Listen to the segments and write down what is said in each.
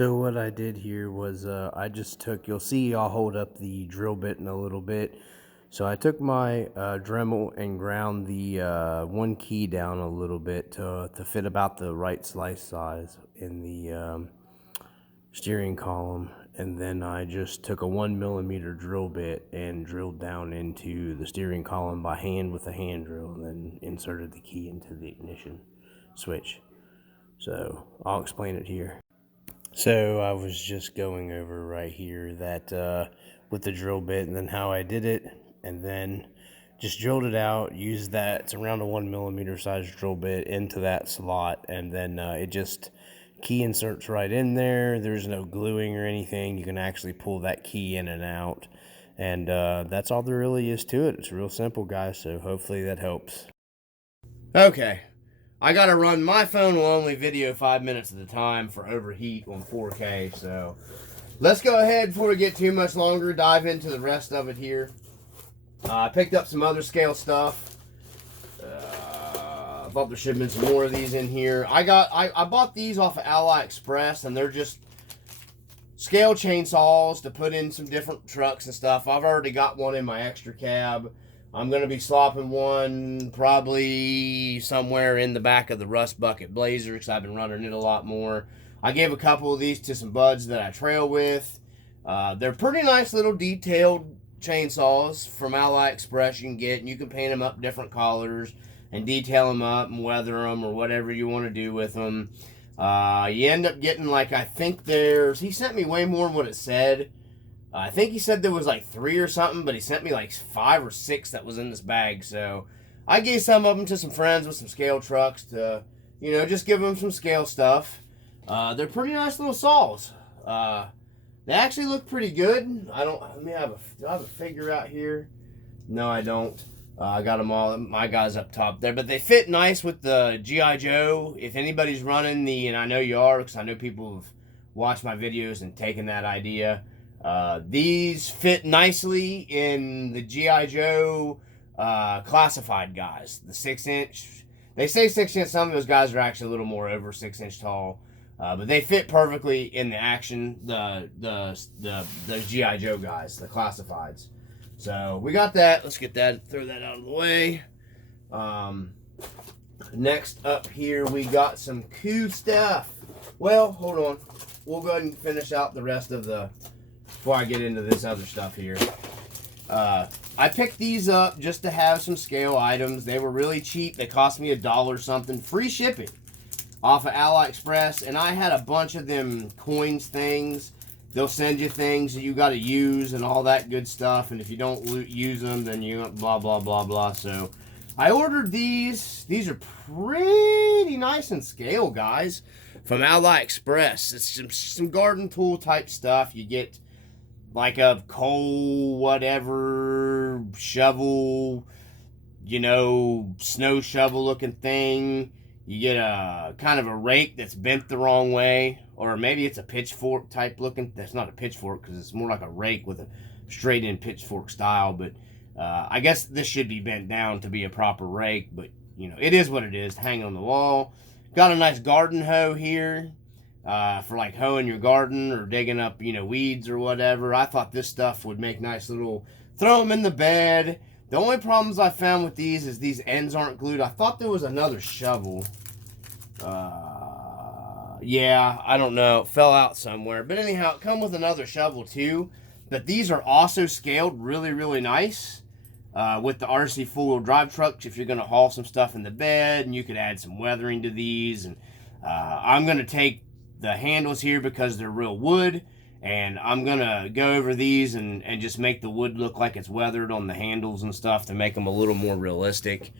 So what I did here was I just took, you'll see I'll hold up the drill bit in a little bit. So I took my Dremel and ground the one key down a little bit to fit about the right slice size in the steering column. And then I just took a 1mm drill bit and drilled down into the steering column by hand with a hand drill, and then inserted the key into the ignition switch. So I'll explain it here. So I was just going over right here that with the drill bit, and then how I did it, and then just drilled it out, used that, it's around a 1mm size drill bit into that slot, and then it just key inserts right in there. There's no gluing or anything. You can actually pull that key in and out, and that's all there really is to it. It's real simple, guys, so hopefully that helps. Okay, I gotta run my phone will only video 5 minutes at a time for overheat on 4K, so let's go ahead before we get too much longer, dive into the rest of it here. I picked up some other scale stuff. I thought there should have been some more of these in here. I bought these off of AliExpress, and they're just scale chainsaws to put in some different trucks and stuff. I've already got one in my extra cab. I'm going to be slopping one probably somewhere in the back of the Rust Bucket Blazer because I've been running it a lot more. I gave a couple of these to some buds that I trail with. They're pretty nice little detailed chainsaws from AliExpress you can get, and you can paint them up different colors and detail them up and weather them or whatever you want to do with them. You end up getting, like, I think he sent me way more than what it said. I think he said there was like 3 or something, but he sent me like 5 or 6 that was in this bag. So I gave some of them to some friends with some scale trucks to, just give them some scale stuff. They're pretty nice little saws. They actually look pretty good. Do I have a figure out here? No, I don't. I got them all, my guys up top there, but they fit nice with the G.I. Joe. If anybody's running and I know you are, because I know people have watched my videos and taken that idea. These fit nicely in the G.I. Joe classified guys. The 6-inch. They say 6-inch. Some of those guys are actually a little more over 6-inch tall. But they fit perfectly in the action. The G.I. Joe guys, the classifieds. So we got that. Let's get that. Throw that out of the way. Next up here, we got some cool stuff. Well, hold on. We'll go ahead and finish out the rest of before I get into this other stuff here. I picked these up just to have some scale items. They were really cheap. They cost me $1 something. Free shipping off of AliExpress. And I had a bunch of them coins things. They'll send you things that you got to use and all that good stuff. And if you don't use them, then you blah, blah, blah, blah. So I ordered these. These are pretty nice in scale, guys, from AliExpress. It's some garden tool type stuff. You get like a coal, whatever, shovel, snow shovel looking thing. You get a kind of a rake that's bent the wrong way, or maybe it's a pitchfork type looking. That's not a pitchfork because it's more like a rake with a straight in pitchfork style. But I guess this should be bent down to be a proper rake. But it is what it is. Hang on the wall. Got a nice garden hoe here. For like hoeing your garden or digging up, weeds or whatever. I thought this stuff would make nice little, throw them in the bed. The only problems I found with these is these ends aren't glued. I thought there was another shovel. Yeah, I don't know. It fell out somewhere. But anyhow, it come with another shovel too. But these are also scaled really, really nice. With the RC four-wheel drive trucks, if you're going to haul some stuff in the bed, and you could add some weathering to these. And I'm going to take the handles here because they're real wood, and I'm gonna go over these and just make the wood look like it's weathered on the handles and stuff to make them a little more realistic.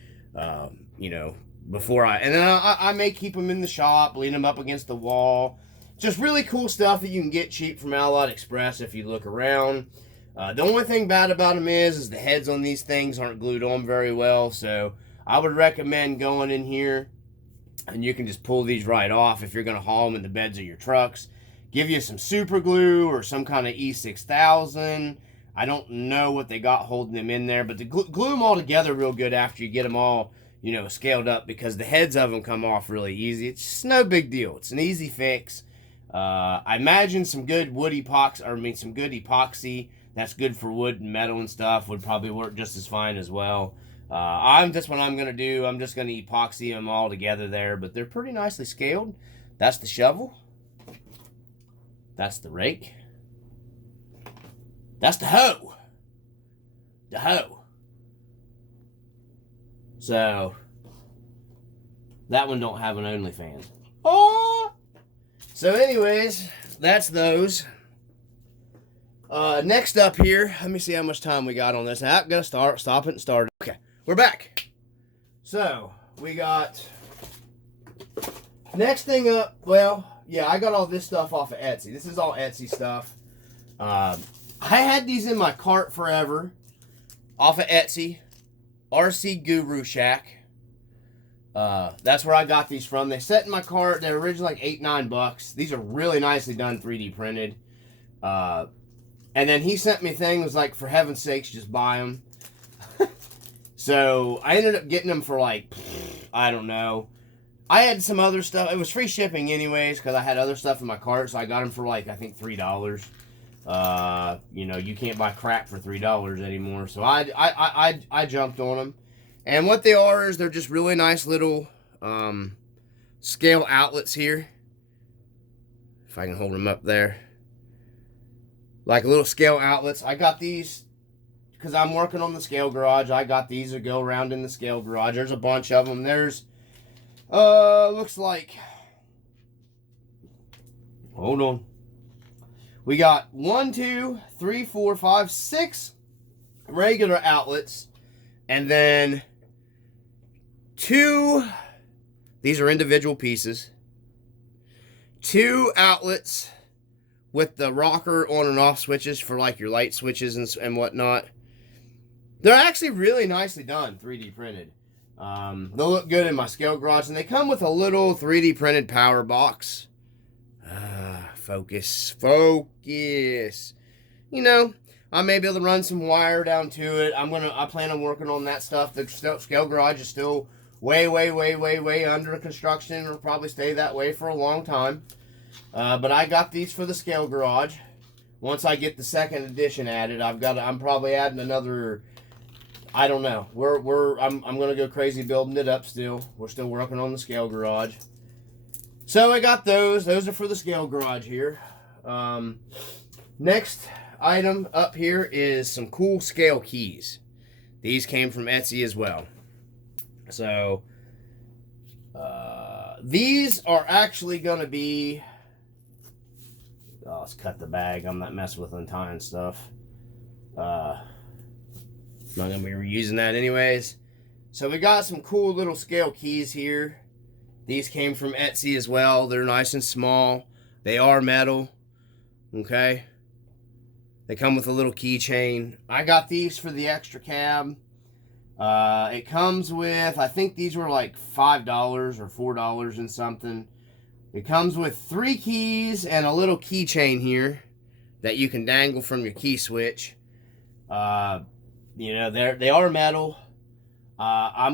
Before I may keep them in the shop, lean them up against the wall. Just really cool stuff that you can get cheap from AliExpress if you look around. The only thing bad about them is the heads on these things aren't glued on very well, so I would recommend going in here and you can just pull these right off if you're going to haul them in the beds of your trucks. Give you some super glue or some kind of E6000. I don't know what they got holding them in there, but to glue them all together real good after you get them all, scaled up, because the heads of them come off really easy. It's just no big deal. It's an easy fix. I imagine some good wood epoxy, or I mean some good epoxy that's good for wood and metal and stuff would probably work just as fine as well. I'm just what I'm gonna do. I'm just gonna epoxy them all together there, but they're pretty nicely scaled. That's the shovel. That's the rake. That's the hoe. The hoe. So that one don't have an OnlyFans. Oh. So, anyways, that's those. Next up here, let me see how much time we got on this. I'm gonna stop it and start. Okay, we're back. So we got next thing up. Well, yeah, I got all this stuff off of Etsy. This is all Etsy stuff. I had these in my cart forever, off of Etsy. RC Guru Shack. That's where I got these from. They set in my cart. They're originally like $8-9. These are really nicely done, 3D printed. And then he sent me things like, for heaven's sakes, just buy them. So I ended up getting them for like, I don't know. I had some other stuff. It was free shipping anyways, because I had other stuff in my cart. So I got them for like, I think $3. You know, you can't buy crap for $3 anymore. So I jumped on them. And what they are is they're just really nice little scale outlets here. If I can hold them up there. Like little scale outlets. I got these because I'm working on the scale garage. I got these that go around in the scale garage. There's a bunch of them. There's, looks like, hold on. We got 1, 2, 3, 4, 5, 6 regular outlets. And then 2, these are individual pieces. 2 outlets with the rocker on and off switches for like your light switches and whatnot. They're actually really nicely done, 3D printed. They'll look good in my scale garage, and they come with a little 3D printed power box. Focus. You know, I may be able to run some wire down to it. I plan on working on that stuff. The scale garage is still way under construction. It'll probably stay that way for a long time. But I got these for the scale garage. Once I get the second edition added, I'm probably adding another. I don't know. I'm gonna go crazy building it up still. We're still working on the scale garage. So I got those. Those are for the scale garage here. Next item up here is some cool scale keys. These came from Etsy as well. So these are actually gonna be. Oh, let's cut the bag. I'm not messing with untying stuff. I'm not going to be reusing that anyways. So we got some cool little scale keys here. These came from Etsy as well. They're nice and small. They are metal. Okay. They come with a little keychain. I got these for the extra cab. It comes with, I think these were like $5 or $4 and something. It comes with 3 keys and a little keychain here that you can dangle from your key switch. You know, they are metal. I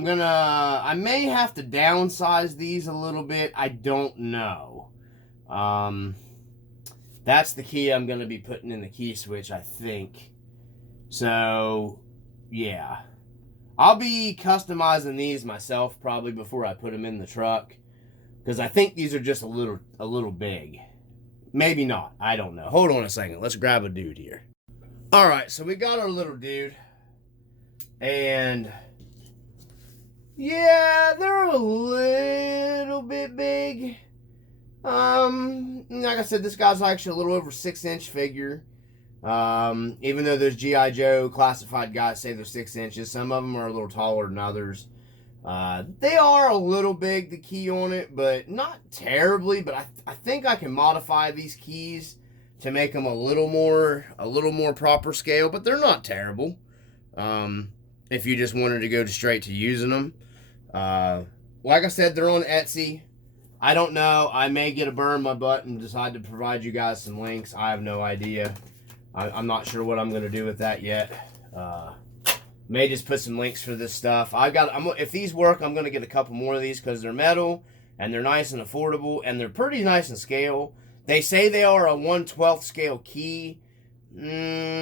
may have to downsize these a little bit. I don't know. That's the key I'm going to be putting in the key switch, I think. So, yeah. I'll be customizing these myself probably before I put them in the truck. Because I think these are just a little big. Maybe not. I don't know. Hold on a second. Let's grab a dude here. Alright, so we got our little dude. And yeah, they're a little bit big. Like I said, this guy's actually a little over 6-inch figure. Even though those G.I. Joe classified guys say they're 6 inches, some of them are a little taller than others. They are a little big, the key on it, but not terribly. But I think I can modify these keys to make them a little more proper scale. But they're not terrible. If you just wanted to go straight to using them, like I said, they're on Etsy. I don't know. I may get a burn in my butt and decide to provide you guys some links. I have no idea. I'm not sure what I'm going to do with that yet. May just put some links for this stuff. If these work, I'm going to get a couple more of these because they're metal and they're nice and affordable and they're pretty nice in scale. They say they are a 1/12 scale key. Yeah,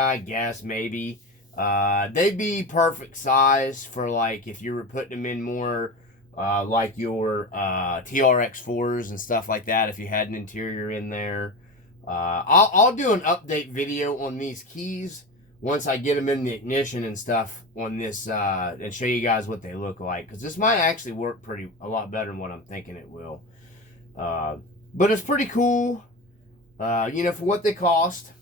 I guess maybe. They'd be perfect size for like if you were putting them in more like your TRX4s and stuff like that. If you had an interior in there, I'll do an update video on these keys once I get them in the ignition and stuff on this and show you guys what they look like, because this might actually work a lot better than what I'm thinking it will. But it's pretty cool. For what they cost.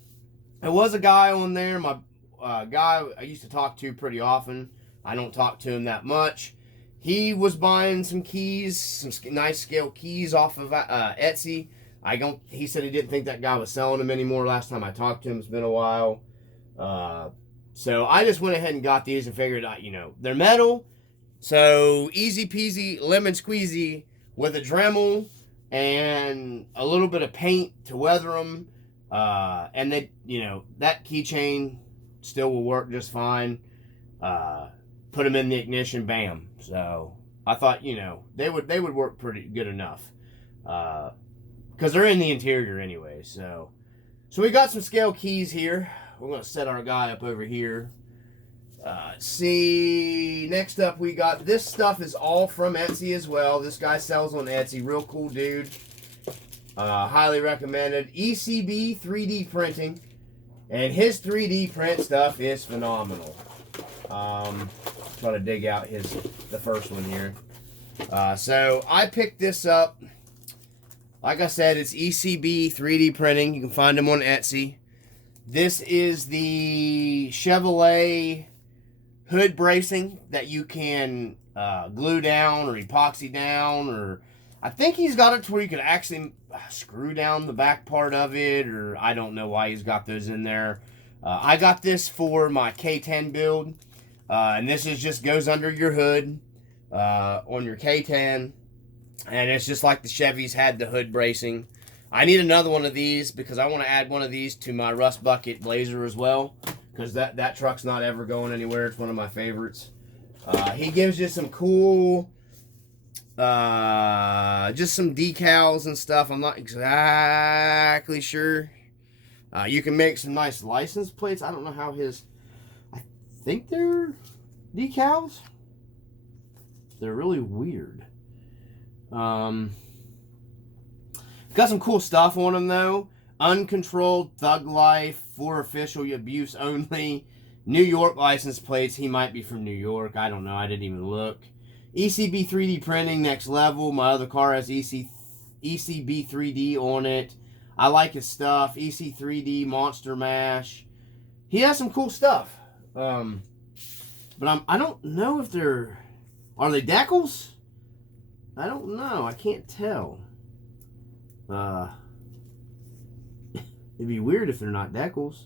There was a guy on there, my guy I used to talk to pretty often. I don't talk to him that much. He was buying some keys, some nice scale keys off of Etsy. He said he didn't think that guy was selling them anymore. Last time I talked to him, it's been a while. So I just went ahead and got these and figured out, they're metal. So easy peasy, lemon squeezy with a Dremel and a little bit of paint to weather them. And they, that keychain still will work just fine. Put them in the ignition, bam. So I thought, they would work pretty good enough. Because they're in the interior anyway. So we got some scale keys here. We're going to set our guy up over here. See, next up we got, this stuff is all from Etsy as well. This guy sells on Etsy. Real cool dude. Highly recommended. ECB 3D printing. And his 3D print stuff is phenomenal. Trying to dig out the first one here. So I picked this up. Like I said, it's ECB 3D printing. You can find them on Etsy. This is the Chevrolet hood bracing that you can glue down or epoxy down, or I think he's got it to where you can actually screw down the back part of it, or I don't know why he's got those in there. I got this for my K10 build, and this just goes under your hood on your K10, and it's just like the Chevys had the hood bracing. I need another one of these because I want to add one of these to my Rust Bucket Blazer as well, because that truck's not ever going anywhere. It's one of my favorites. He gives you some cool, just some decals and stuff. I'm not exactly sure. You can make some nice license plates. I don't know how I think they're decals. They're really weird. Got some cool stuff on them though. Uncontrolled thug life, for official abuse only. New York license plates. He might be from New York. I don't know. I didn't even look. ECB 3D printing, next level. My other car has ECB 3D on it. I like his stuff. EC 3D, Monster Mash. He has some cool stuff. But I don't know if are they decals? I don't know. I can't tell. It'd be weird if they're not decals.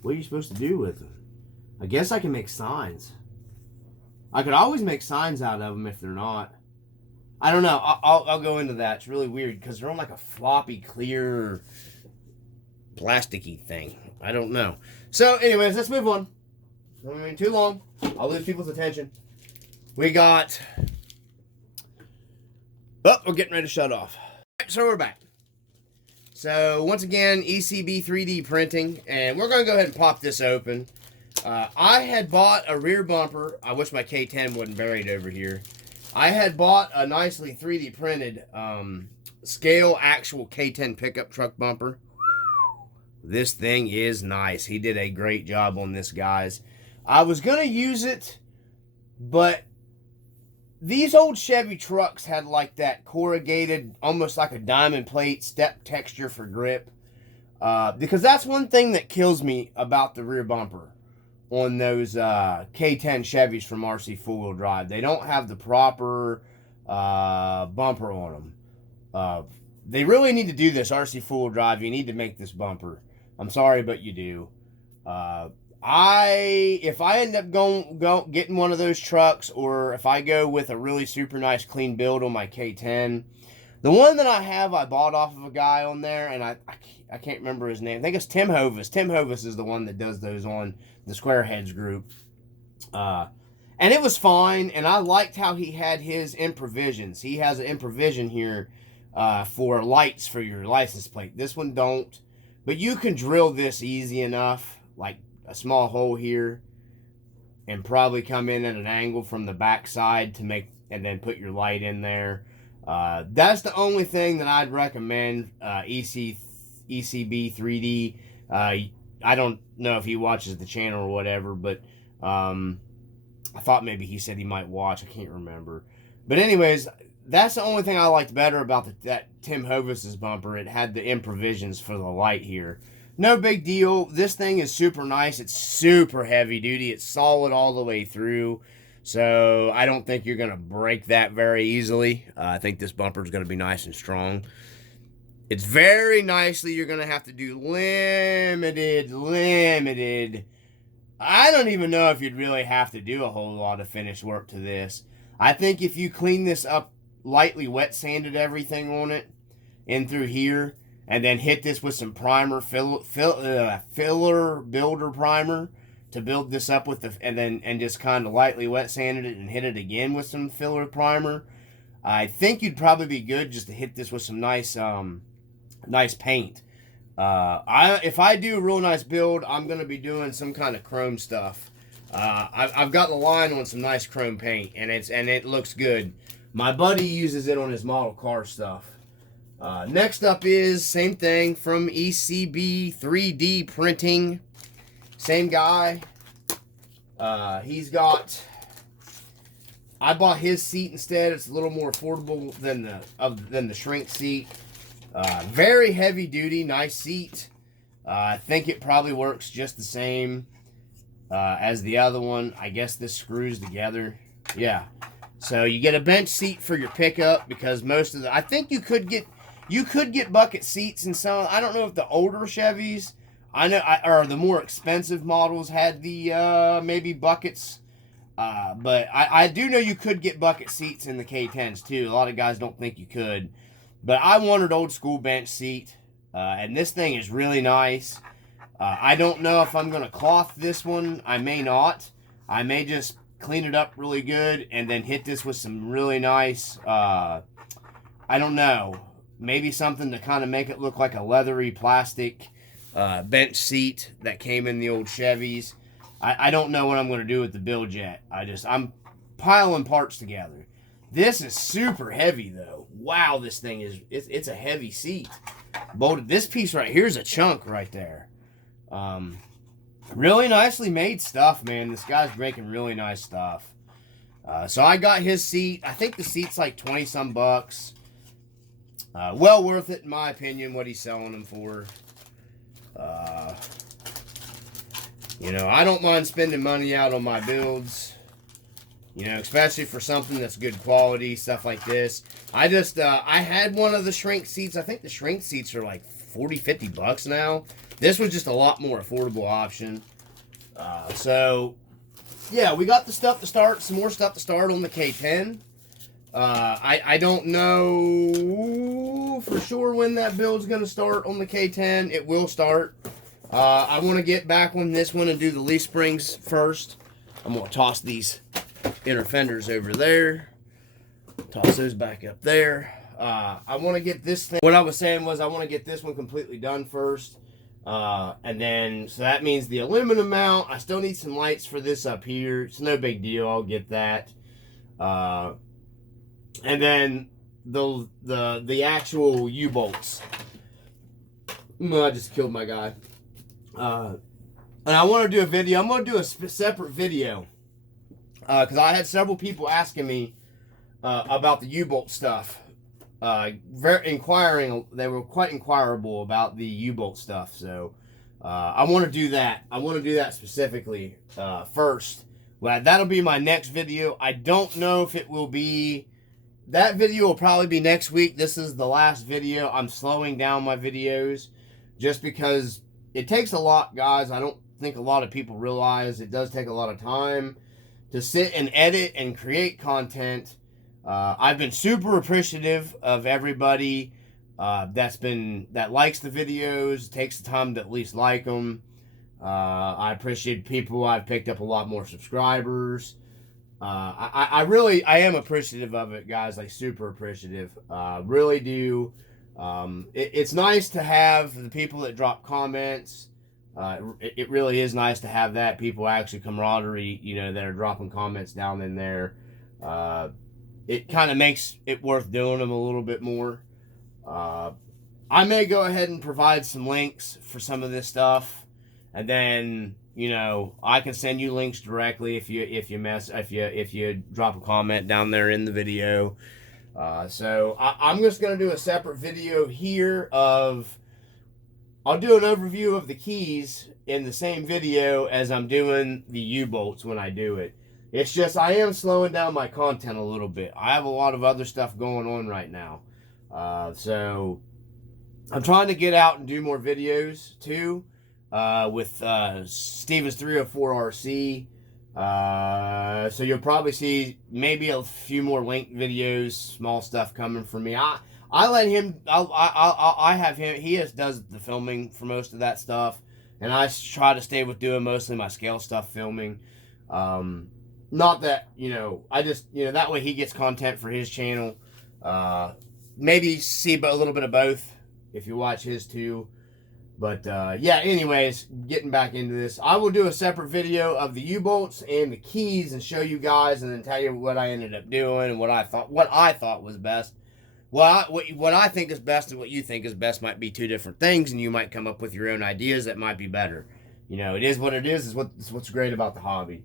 What are you supposed to do with them? I guess I can make signs. I could always make signs out of them if they're not. I don't know. I'll go into that. It's really weird because they're on like a floppy, clear, plasticky thing. I don't know. So, anyways, let's move on. I mean, too long. I'll lose people's attention. We got... Oh, we're getting ready to shut off. So we're back. So once again, ECB 3D printing, and we're going to go ahead and pop this open. I had bought a rear bumper. I wish my K10 wasn't buried over here. I had bought a nicely 3D printed scale actual K10 pickup truck bumper. This thing is nice. He did a great job on this, guys. I was going to use it, but these old Chevy trucks had like that corrugated, almost like a diamond plate step texture for grip. Because that's one thing that kills me about the rear bumper on those K10 Chevys from RC 4-wheel drive. They don't have the proper bumper on them. They really need to do this, RC 4-wheel drive. You need to make this bumper. I'm sorry, but you do. If I end up getting one of those trucks, or if I go with a really super nice clean build on my K10, the one that I have, I bought off of a guy on there, and I can't remember his name. I think it's Tim Hovis. Tim Hovis is the one that does those on the Squareheads group. And it was fine, and I liked how he had his improvisions. He has an improvision here for lights for your license plate. This one don't, but you can drill this easy enough, like a small hole here, and probably come in at an angle from the back side to make, and then put your light in there. That's the only thing that I'd recommend. ECB 3D. I don't know if he watches the channel or whatever, but I thought maybe he said he might watch. I can't remember. But anyways, that's the only thing I liked better about that Tim Hovis's bumper. It had the improvisions for the light here. No big deal. This thing is super nice. It's super heavy duty. It's solid all the way through. So I don't think you're going to break that very easily. I think this bumper is going to be nice and strong. It's very nicely. You're going to have to do limited. I don't even know if you'd really have to do a whole lot of finish work to this. I think if you clean this up, lightly wet sanded everything on it in through here, and then hit this with some primer, filler builder primer to build this up with and just kind of lightly wet sanded it and hit it again with some filler primer. I think you'd probably be good just to hit this with some nice paint. If I do a real nice build, I'm gonna be doing some kind of chrome stuff. I've got the line on some nice chrome paint, and it looks good. My buddy uses it on his model car stuff. Next up is same thing from ECB 3D Printing. Same guy. He's got. I bought his seat instead. It's a little more affordable than the shrink seat. Very heavy duty, nice seat. I think it probably works just the same as the other one. I guess this screws together. Yeah. So you get a bench seat for your pickup, because most of the, I think you could get bucket seats in some. I don't know if the older Chevys, or the more expensive models had the maybe buckets. But I do know you could get bucket seats in the K10s too. A lot of guys don't think you could. But I wanted old school bench seat, and this thing is really nice. I don't know if I'm going to cloth this one. I may not. I may just clean it up really good and then hit this with some really nice, I don't know, maybe something to kind of make it look like a leathery plastic bench seat that came in the old Chevys. I don't know what I'm going to do with the build yet. I'm piling parts together. This is super heavy though. Wow, this thing it's a heavy seat. Bolted. This piece right here is a chunk right there. Really nicely made stuff, man. This guy's making really nice stuff. So I got his seat. I think the seat's like 20 some bucks. Well worth it in my opinion, what he's selling them for. You know, I don't mind spending money out on my builds. You know, especially for something that's good quality, stuff like this. I had one of the shrink seats. I think the shrink seats are like 40, 50 bucks now. This was just a lot more affordable option. So, yeah, we got the stuff to start, some more stuff to start on the K10. I don't know for sure when that build's going to start on the K10. It will start. I want to get back on this one and do the leaf springs first. I'm going to toss these inner fenders over there. Toss those back up there. I want to get this thing. What I was saying was I want to get this one completely done first. And then, so that means the aluminum mount. I still need some lights for this up here. It's no big deal. I'll get that. And then the actual U-bolts. I just killed my guy. And I want to do a video. I'm going to do a separate video. Because I had several people asking me about the U-bolt stuff. Inquiring, they were quite inquirable about the U-bolt stuff. So I want to do that. I want to do that specifically first. Well, that'll be my next video. I don't know if it will be. That video will probably be next week. This is the last video. I'm slowing down my videos just because it takes a lot, guys. I don't think a lot of people realize it does take a lot of time to sit and edit and create content. I've been super appreciative of everybody that likes the videos, takes the time to at least like them. I appreciate people. I've picked up a lot more subscribers. I am appreciative of it, guys. Like super appreciative. Really do. It's nice to have the people that drop comments. It really is nice to have that people actually camaraderie. You know, that are dropping comments down in there. It kind of makes it worth doing them a little bit more. Uh, I may go ahead and provide some links for some of this stuff, and then I can send you links directly if you drop a comment down there in the video. So I'm just gonna do a separate video here of I'll do an overview of the keys in the same video as I'm doing the U-bolts when I do it. It's just I am slowing down my content a little bit. I have a lot of other stuff going on right now, so I'm trying to get out and do more videos too, with Steven's 304RC. So you'll probably see maybe a few more link videos, small stuff coming from me. I let him. I have him. He does the filming for most of that stuff, and I try to stay with doing mostly my scale stuff filming. Not that I just that way he gets content for his channel. Maybe see a little bit of both if you watch his too. But yeah, anyways, getting back into this, I will do a separate video of the U-bolts and the keys and show you guys, and then tell you what I ended up doing and what I thought was best. What I think is best and what you think is best might be two different things, and you might come up with your own ideas that might be better. It is what it is. Is what's great about the hobby.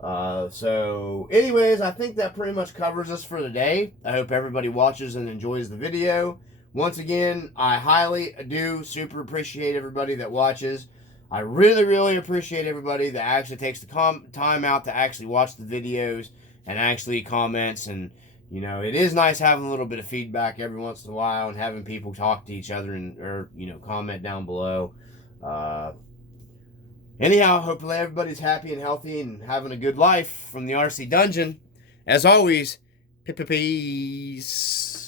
So anyways, I think that pretty much covers us for the day. I hope everybody watches and enjoys the video. Once again, I highly do super appreciate everybody that watches. I really, really appreciate everybody that actually takes the time out to actually watch the videos and actually comments. And, it is nice having a little bit of feedback every once in a while and having people talk to each other or comment down below. Anyhow, hopefully everybody's happy and healthy and having a good life from the RC Dungeon. As always, peace.